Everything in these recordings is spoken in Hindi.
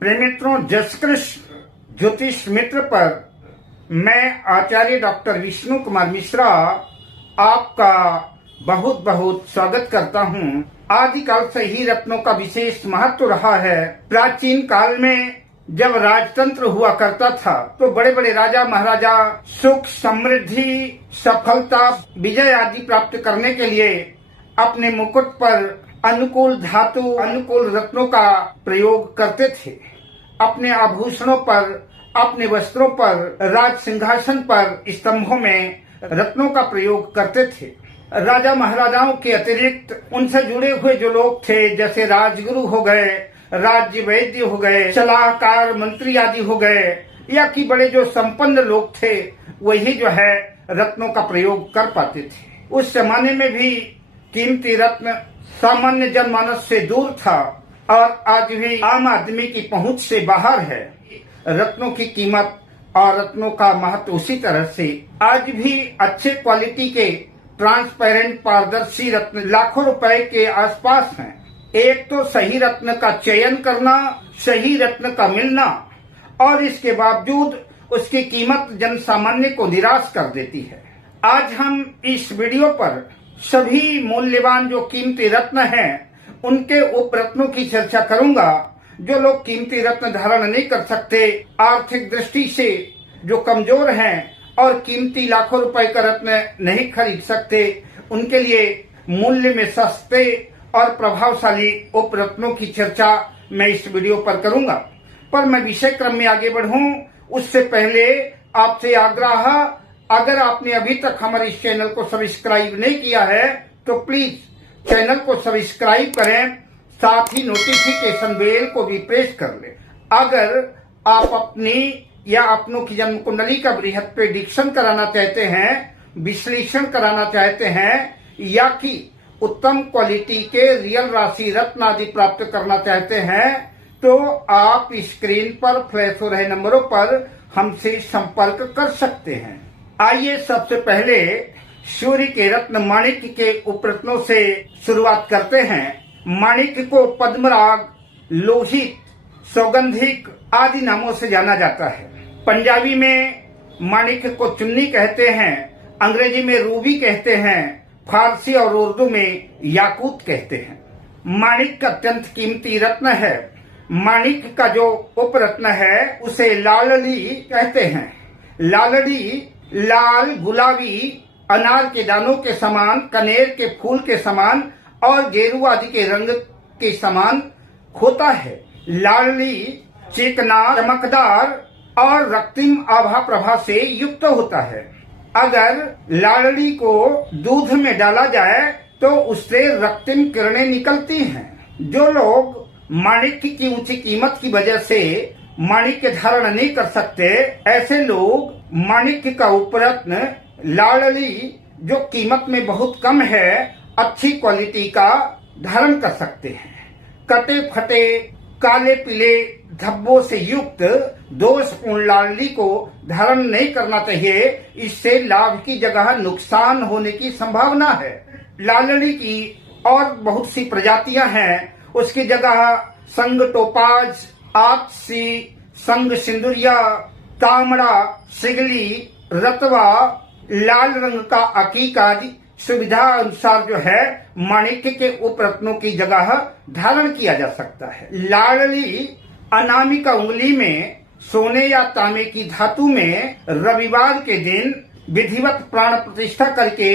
प्रिय मित्रों, जस कृष्ण ज्योतिष मित्र पर मैं आचार्य डॉक्टर विष्णु कुमार मिश्रा आपका बहुत बहुत स्वागत करता हूं। आदिकाल से ही रत्नों का विशेष महत्व रहा है। प्राचीन काल में जब राजतंत्र हुआ करता था तो बड़े बड़े राजा महाराजा सुख, समृद्धि, सफलता, विजय आदि प्राप्त करने के लिए अपने मुकुट पर अनुकूल धातु, अनुकूल रत्नों का प्रयोग करते थे। अपने आभूषणों पर, अपने वस्त्रों पर, राज सिंहासन पर, स्तंभों में रत्नों का प्रयोग करते थे। राजा महाराजाओं के अतिरिक्त उनसे जुड़े हुए जो लोग थे, जैसे राजगुरु हो गए, राज्य वैद्य हो गए, सलाहकार, मंत्री आदि हो गए, या कि बड़े जो संपन्न लोग थे, वही जो है रत्नों का प्रयोग कर पाते थे। उस जमाने में भी कीमती रत्न सामान्य जनमानस से दूर था और आज भी आम आदमी की पहुंच से बाहर है। रत्नों की कीमत और रत्नों का महत्व उसी तरह से आज भी अच्छे क्वालिटी के ट्रांसपेरेंट पारदर्शी रत्न लाखों रुपए के आसपास हैं। एक तो सही रत्न का चयन करना, सही रत्न का मिलना, और इसके बावजूद उसकी कीमत जन सामान्य को निराश कर देती है। आज हम इस वीडियो पर सभी मूल्यवान जो कीमती रत्न हैं, उनके उप रत्नों की चर्चा करूंगा। जो लोग कीमती रत्न धारण नहीं कर सकते, आर्थिक दृष्टि से जो कमजोर हैं और कीमती लाखों रुपए का रत्न नहीं खरीद सकते, उनके लिए मूल्य में सस्ते और प्रभावशाली उप रत्नों की चर्चा मैं इस वीडियो पर करूंगा। पर मैं विषय क्रम में आगे बढ़ूं उससे पहले आपसे आग्रह, अगर आपने अभी तक हमारे इस चैनल को सब्सक्राइब नहीं किया है तो प्लीज चैनल को सब्सक्राइब करें, साथ ही नोटिफिकेशन बेल को भी प्रेस कर लें। अगर आप अपनी या अपनों की जन्म कुंडली का बृहद प्रेडिक्शन कराना चाहते हैं, विश्लेषण कराना चाहते हैं, या कि उत्तम क्वालिटी के रियल राशि रत्न आदि प्राप्त करना चाहते हैं, तो आप स्क्रीन पर फ्लैश हो रहे नंबरों पर हमसे संपर्क कर सकते हैं। आइए सबसे पहले सूर्य के रत्न माणिक के उपरत्नों से शुरुआत करते हैं। माणिक को पद्मराग, लोहित, सौगंधिक आदि नामों से जाना जाता है। पंजाबी में माणिक को चुन्नी कहते हैं, अंग्रेजी में रूबी कहते हैं, फारसी और उर्दू में याकूत कहते हैं। माणिक अत्यंत कीमती रत्न है। माणिक का जो उपरत्न है उसे लालड़ी कहते हैं। लालड़ी लाल, गुलाबी, अनार के दानों के समान, कनेर के फूल के समान और गेरू आदि के रंग के समान होता है। लालड़ी चिकना, चमकदार और रक्तिम आभा प्रभा से युक्त होता है। अगर लालड़ी को दूध में डाला जाए तो उससे रक्तिम किरणें निकलती हैं। जो लोग माणिक की ऊंची कीमत की वजह से माणिक धारण नहीं कर सकते, ऐसे लोग माणिक का उपरत्न लालड़ी, जो कीमत में बहुत कम है, अच्छी क्वालिटी का धारण कर सकते हैं। कटे फटे, काले पीले धब्बों से युक्त दोषपूर्ण लालड़ी को धारण नहीं करना चाहिए। इससे लाभ की जगह नुकसान होने की संभावना है। लालड़ी की और बहुत सी प्रजातियां हैं, उसकी जगह संग टोपाज, आपसी, संग सिंदुरिया, तामड़ा, सिगली, रतवा, लाल रंग का अकीक आदि सुविधा अनुसार जो है माणिक के उपरत्नों की जगह धारण किया जा सकता है। लालड़ी अनामिका उंगली में सोने या तांबे की धातु में रविवार के दिन विधिवत प्राण प्रतिष्ठा करके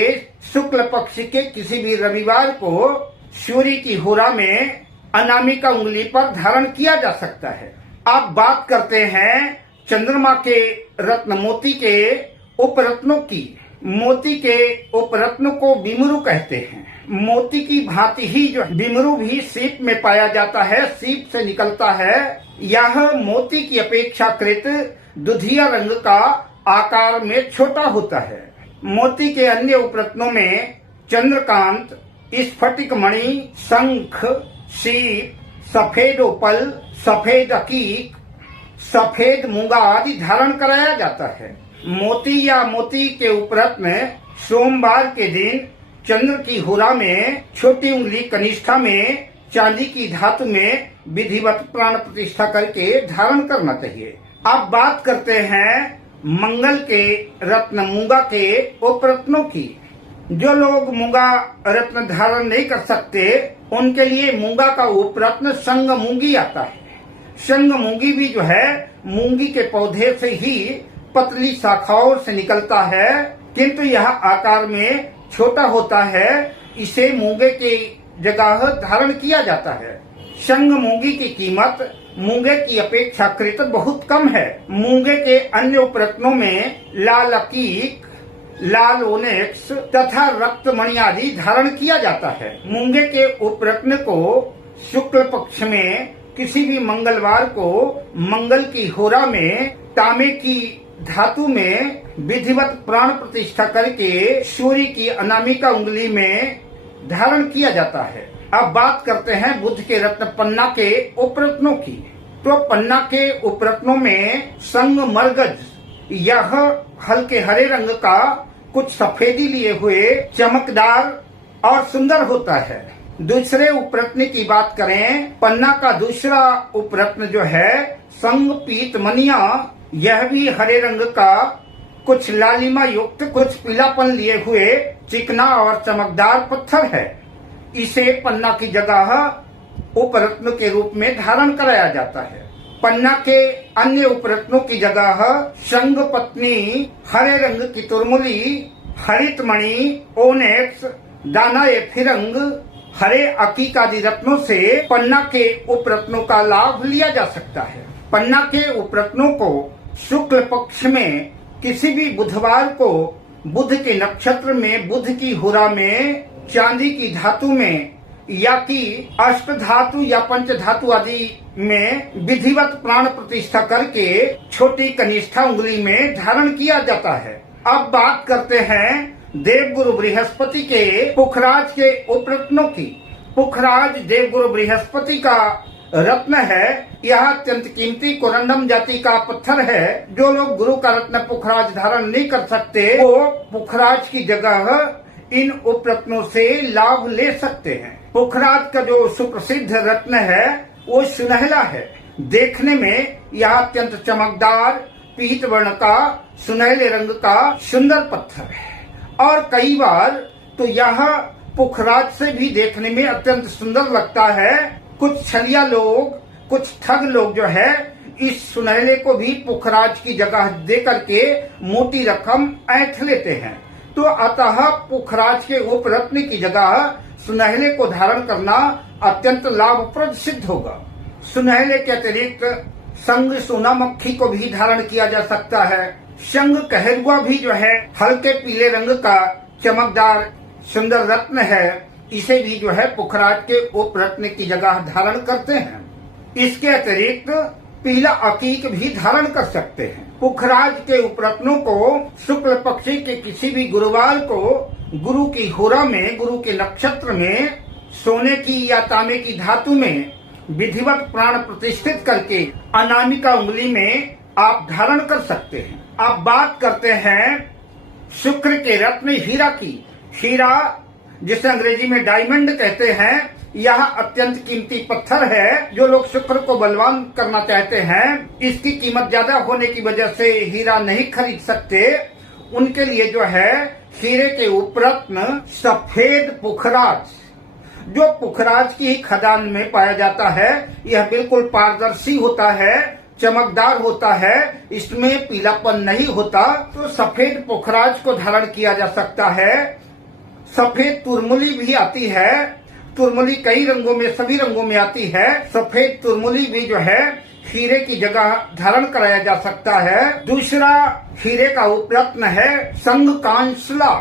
शुक्ल पक्ष के किसी भी रविवार को सूर्य की होरा में अनामिका उंगली पर धारण किया जा सकता है। आप बात करते हैं चंद्रमा के रत्न मोती के उपरत्नों की। मोती के उपरत्न को बिमरू कहते हैं। मोती की भांति ही जो बिमरू भी सीप में पाया जाता है, सीप से निकलता है। यह मोती की अपेक्षाकृत दुधिया रंग का आकार में छोटा होता है। मोती के अन्य उपरत्नों में चंद्रकांत, स्फटिक मणि, शंख, सीप, सफेद ओपल, सफेद अकीक, सफेद मूंगा आदि धारण कराया जाता है। मोती या मोती के उपरत्न सोमवार के दिन चंद्र की हुरा में छोटी उंगली कनिष्ठा में चांदी की धातु में विधिवत प्राण प्रतिष्ठा करके धारण करना चाहिए। अब बात करते हैं मंगल के रत्न मूंगा के उपरत्नों की। जो लोग मूंगा रत्न धारण नहीं कर सकते उनके लिए मूंगा का उपरत्न संग मूंगी आता है। संग मूंगी भी जो है मूंगी के पौधे से ही पतली शाखाओं से निकलता है, किंतु यह आकार में छोटा होता है। इसे मूंगे की जगह धारण किया जाता है। संग मूंगी की कीमत मूंगे की अपेक्षाकृत बहुत कम है। मूंगे के अन्य उपरत्नों में लाल अकीक, लाल ओनेक्स तथा रक्तमणि आदि धारण किया जाता है। मूंगे के उपरत्न को शुक्ल पक्ष में किसी भी मंगलवार को मंगल की होरा में तांबे की धातु में विधिवत प्राण प्रतिष्ठा करके सूर्य की अनामिका उंगली में धारण किया जाता है। अब बात करते हैं बुध के रत्न पन्ना के उपरत्नों की। तो पन्ना के उपरत्नों में संग मरगज, यह हल्के हरे रंग का कुछ सफेदी लिए हुए चमकदार और सुंदर होता है। दूसरे उपरत्न की बात करें, पन्ना का दूसरा उपरत्न जो है संग पीत मनिया, यह भी हरे रंग का कुछ लालिमा युक्त कुछ पीलापन लिए हुए चिकना और चमकदार पत्थर है। इसे पन्ना की जगह उपरत्न के रूप में धारण कराया जाता है। पन्ना के अन्य उपरत्नों की जगह संग पत्नी, हरे रंग की तुरमुली, हरित मणि, ओनेक्स, दाना ए फिरंग, हरे अकीक आदि रत्नों से पन्ना के उपरत्नों का लाभ लिया जा सकता है। पन्ना के उपरत्नों को शुक्ल पक्ष में किसी भी बुधवार को बुध के नक्षत्र में बुध की हुरा में चांदी की धातु में या कि अष्ट धातु या पंच धातु आदि में विधिवत प्राण प्रतिष्ठा करके छोटी कनिष्ठा उंगली में धारण किया जाता है। अब बात करते हैं देवगुरु बृहस्पति के पुखराज के उपरत्नों की। पुखराज देवगुरु बृहस्पति का रत्न है। यह अत्यंत कीमती कोरंडम जाति का पत्थर है। जो लोग गुरु का रत्न पुखराज धारण नहीं कर सकते वो पुखराज की जगह इन उपरत्नों से लाभ ले सकते हैं। पुखराज का जो सुप्रसिद्ध रत्न है वो सुनहला है। देखने में यह अत्यंत चमकदार पीत वर्ण का सुनहले रंग का सुंदर पत्थर है और कई बार तो यह पुखराज से भी देखने में अत्यंत सुंदर लगता है। कुछ छलिया लोग, कुछ ठग लोग जो है इस सुनहले को भी पुखराज की जगह दे करके मोटी रकम ऐंठ लेते हैं। तो अतः पुखराज के उपरत्न की जगह सुनहले को धारण करना अत्यंत लाभप्रद सिद्ध होगा। सुनहले के अतिरिक्त संग सोना मक्खी को भी धारण किया जा सकता है। संग कहरुआ भी जो है हल्के पीले रंग का चमकदार सुंदर रत्न है। इसे भी जो है पुखराज के उपरत्न की जगह धारण करते हैं। इसके अतिरिक्त पीला अकीक भी धारण कर सकते हैं। पुखराज के उपरत्नों को शुक्ल पक्ष के किसी भी गुरुवार को गुरु की होरा में, गुरु के नक्षत्र में सोने की या तांबे की धातु में विधिवत प्राण प्रतिष्ठित करके अनामिका उंगली में आप धारण कर सकते हैं। अब बात करते हैं शुक्र के रत्न हीरा की। हीरा जिसे अंग्रेजी में डायमंड कहते हैं, यह अत्यंत कीमती पत्थर है। जो लोग शुक्र को बलवान करना चाहते हैं, इसकी कीमत ज्यादा होने की वजह से हीरा नहीं खरीद सकते, उनके लिए जो है हीरे के उपरत्न सफेद पुखराज, जो पुखराज की खदान में पाया जाता है, यह बिल्कुल पारदर्शी होता है, चमकदार होता है, इसमें पीलापन नहीं होता। तो सफेद पुखराज को धारण किया जा सकता है। सफेद तुरमुली भी आती है। तुरमुली कई रंगों में, सभी रंगों में आती है। सफेद तुरमुली भी जो है हीरे की जगह धारण कराया जा सकता है। दूसरा हीरे का उपरत्न है संग कांसला।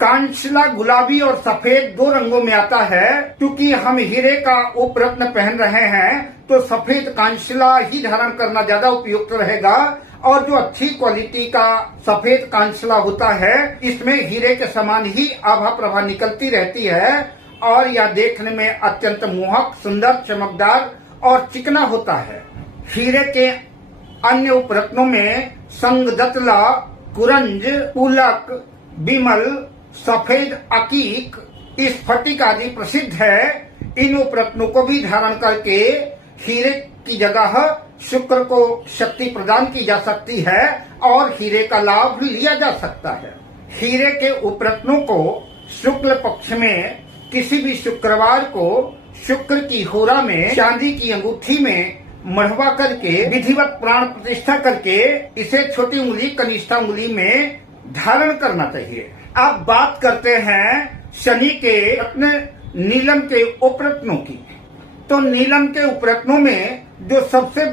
कांसला गुलाबी और सफेद दो रंगों में आता है। क्योंकि हम हीरे का उपरत्न पहन रहे हैं तो सफेद कांसला ही धारण करना ज्यादा उपयुक्त रहेगा। और जो अच्छी क्वालिटी का सफेद कांसला होता है, इसमें हीरे के समान ही आभा प्रभा निकलती रहती है और यह देखने में अत्यंत मोहक, सुंदर, चमकदार और चिकना होता है। हीरे के अन्य उपरत्नों में संगदतला, कुरंज, पुलक, बिमल, सफेद अकीक, स्फटिक आदि प्रसिद्ध है। इन उपरत्नों को भी धारण करके हीरे की जगह शुक्र को शक्ति प्रदान की जा सकती है और हीरे का लाभ लिया जा सकता है। हीरे के उपरत्नों को शुक्ल पक्ष में किसी भी शुक्रवार को शुक्र की होरा में चांदी की अंगूठी में मढ़वा करके विधिवत प्राण प्रतिष्ठा करके इसे छोटी उंगली कनिष्ठा उंगली में धारण करना चाहिए। अब बात करते हैं शनि के रत्न नीलम के उपरत्नों की। तो नीलम के उपरत्नों में जो सबसे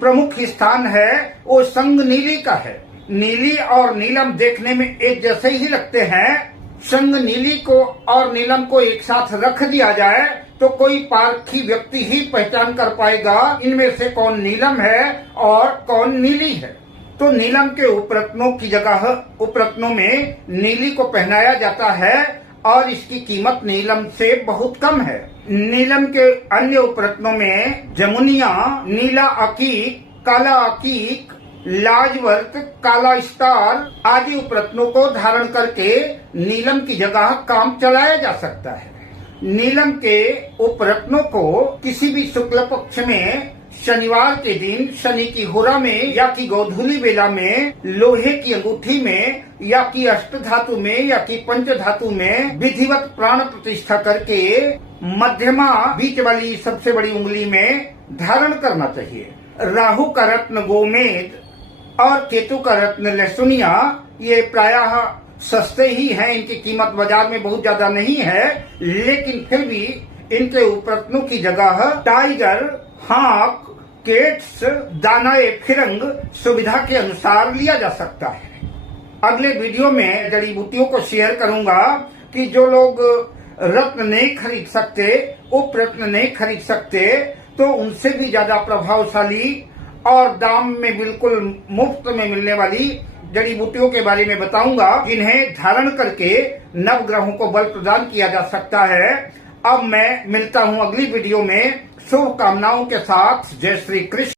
प्रमुख स्थान है वो संग नीली का है। नीली और नीलम देखने में एक जैसे ही लगते हैं। संग नीली को और नीलम को एक साथ रख दिया जाए तो कोई पारखी व्यक्ति ही पहचान कर पाएगा इनमें से कौन नीलम है और कौन नीली है। तो नीलम के उपरत्नों की जगह उपरत्नों में नीली को पहनाया जाता है और इसकी कीमत नीलम से बहुत कम है। नीलम के अन्य उपरत्नों में जमुनिया, नीला अकीक, काला अकीक, लाजवर्त, काला स्टार आदि उपरत्नों को धारण करके नीलम की जगह काम चलाया जा सकता है। नीलम के उपरत्नों को किसी भी शुक्ल पक्ष में शनिवार के दिन शनि की होरा में या की गोधूली बेला में लोहे की अंगूठी में या की अष्ट धातु में या की पंच धातु में विधिवत प्राण प्रतिष्ठा करके मध्यमा बीच वाली सबसे बड़ी उंगली में धारण करना चाहिए। राहु का रत्न गोमेद और केतु का रत्न लहसुनिया ये प्रायः सस्ते ही हैं। इनकी कीमत बाजार में बहुत ज्यादा नहीं है, लेकिन फिर भी इनके उपरत्नों की जगह टाइगर, हाक, केट्स, दानाए फिरंग सुविधा के अनुसार लिया जा सकता है। अगले वीडियो में जड़ी बूटियों को शेयर करूंगा कि जो लोग रत्न नहीं खरीद सकते, उपरत्न नहीं खरीद सकते, तो उनसे भी ज्यादा प्रभावशाली और दाम में बिल्कुल मुफ्त में मिलने वाली जड़ी बूटियों के बारे में बताऊंगा जिन्हें धारण करके नवग्रहों को बल प्रदान किया जा सकता है। अब मैं मिलता हूं अगली वीडियो में शुभकामनाओं के साथ। जय श्री कृष्ण।